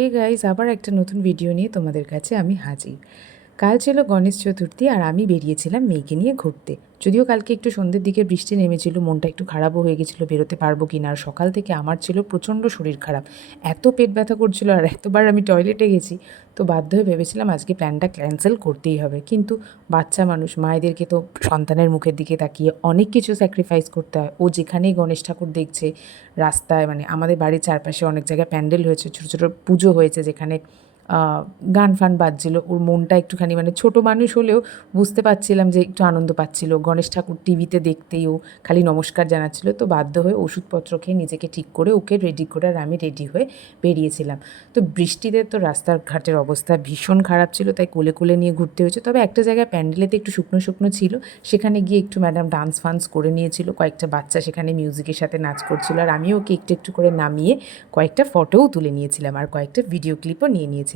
Hey guys, আবার একটা নতুন ভিডিও নিয়ে তোমাদের কাছে আমি হাজির। কাল ছিল গণেশ চতুর্থী আর আমি বেরিয়েছিলাম মেয়েকে নিয়ে ঘুরতে। যদিও কালকে একটু সন্ধ্যের দিকে বৃষ্টি নেমেছিল, মনটা একটু খারাপও হয়ে গেছিলো বেরোতে পারবো কি না। আর সকাল থেকে আমার ছিল প্রচণ্ড শরীর খারাপ, এত পেট ব্যথা করছিল আর এতবার আমি টয়লেটে গেছি, তো বাধ্য হয়ে ভেবেছিলাম আজকে প্ল্যানটা ক্যান্সেল করতেই হবে। কিন্তু বাচ্চা মানুষ, মায়েদেরকে তো সন্তানের মুখের দিকে তাকিয়ে অনেক কিছু স্যাক্রিফাইস করতে হয়। ও যেখানেই গণেশ ঠাকুর দেখছে রাস্তায়, মানে আমাদের বাড়ির চারপাশে অনেক জায়গায় প্যান্ডেল হয়েছে, ছোটো ছোটো পুজো হয়েছে যেখানে গান ফান বাজছিল, ওর মনটা একটুখানি, মানে ছোটো মানুষ হলেও বুঝতে পারছিলাম যে একটু আনন্দ পাচ্ছিল। গণেশ ঠাকুর টিভিতে দেখতেই ও খালি নমস্কার জানাচ্ছিল। তো বাধ্য হয়ে ওষুধপত্র খেয়ে নিজেকে ঠিক করে ওকে রেডি করে আর আমি রেডি হয়ে বেরিয়েছিলাম। তো বৃষ্টিতে তো রাস্তাঘাটের অবস্থা ভীষণ খারাপ ছিল, তাই কোলে কোলে নিয়ে ঘুরতে হয়েছে। তবে একটা জায়গায় প্যান্ডেলেতে একটু শুকনো শুকনো ছিল, সেখানে গিয়ে একটু ম্যাডাম ডান্স ফান্স করে নিয়েছিল, কয়েকটা বাচ্চা সেখানে মিউজিকের সাথে নাচ করছিল আর আমিও ওকে একটু একটু করে নামিয়ে কয়েকটা ফটোও তুলে নিয়েছিলাম আর কয়েকটা ভিডিও ক্লিপও নিয়ে নিয়েছিলাম।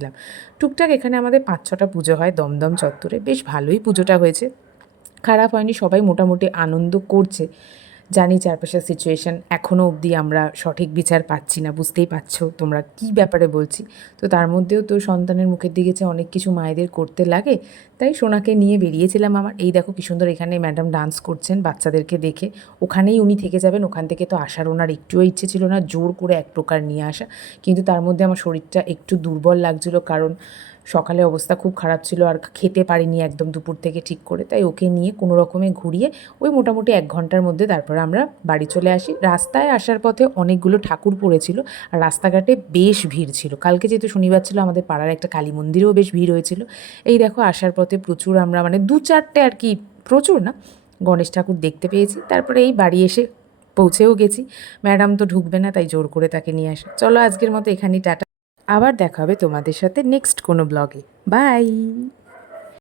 টুকটাক এখানে আমাদের 5-6টা পুজো হয় দমদম চত্বরে, বেশ ভালোই পুজোটা হয়েছে, খারাপ হয়নি। সবাই মোটামুটি আনন্দ করছে। জানি চারপাশের সিচুয়েশান এখনও অবধি আমরা সঠিক বিচার পাচ্ছি না, বুঝতেই পারছো তোমরা কী ব্যাপারে বলছি। তো তার মধ্যেও তো সন্তানের মুখের দিকে যে অনেক কিছু মায়েদের করতে লাগে, তাই সোনাকে নিয়ে বেরিয়েছিলাম। আমার এই দেখো কী সুন্দর এখানে ম্যাডাম ডান্স করছেন বাচ্চাদেরকে দেখে, ওখানেই উনি থেকে যাবেন, ওখান থেকে তো আসার ওনার একটুও ইচ্ছে ছিল না, জোর করে এক প্রকার নিয়ে আসা। কিন্তু তার মধ্যে আমার শরীরটা একটু দুর্বল লাগছিল, কারণ সকালে অবস্থা খুব খারাপ ছিল আর খেতে পারিনি একদম দুপুর থেকে ঠিক করে। তাই ওকে নিয়ে কোনো রকমে ঘুরিয়ে ওই মোটামুটি 1 ঘন্টার মধ্যে তারপরে আমরা বাড়ি চলে আসি। রাস্তায় আসার পথে অনেকগুলো ঠাকুর পড়েছিল আর রাস্তাঘাটে বেশ ভিড় ছিল। কালকে যেহেতু শনিবার ছিল, আমাদের পাড়ার একটা কালী মন্দিরেও বেশ ভিড় হয়েছিল। এই দেখো আসার পথে প্রচুর আমরা, মানে 2-4টে আর কি, প্রচুর না, গণেশ ঠাকুর দেখতে পেয়েছি। তারপরে এই বাড়ি এসে পৌঁছেও গেছি। ম্যাডাম তো ঢুকবে না, তাই জোর করে তাকে নিয়ে আসা। চলো আজকের মতো এখানেই টাটা, আবার দেখা হবে তোমাদের সাথে নেক্সট কোনো ব্লগে। বাই।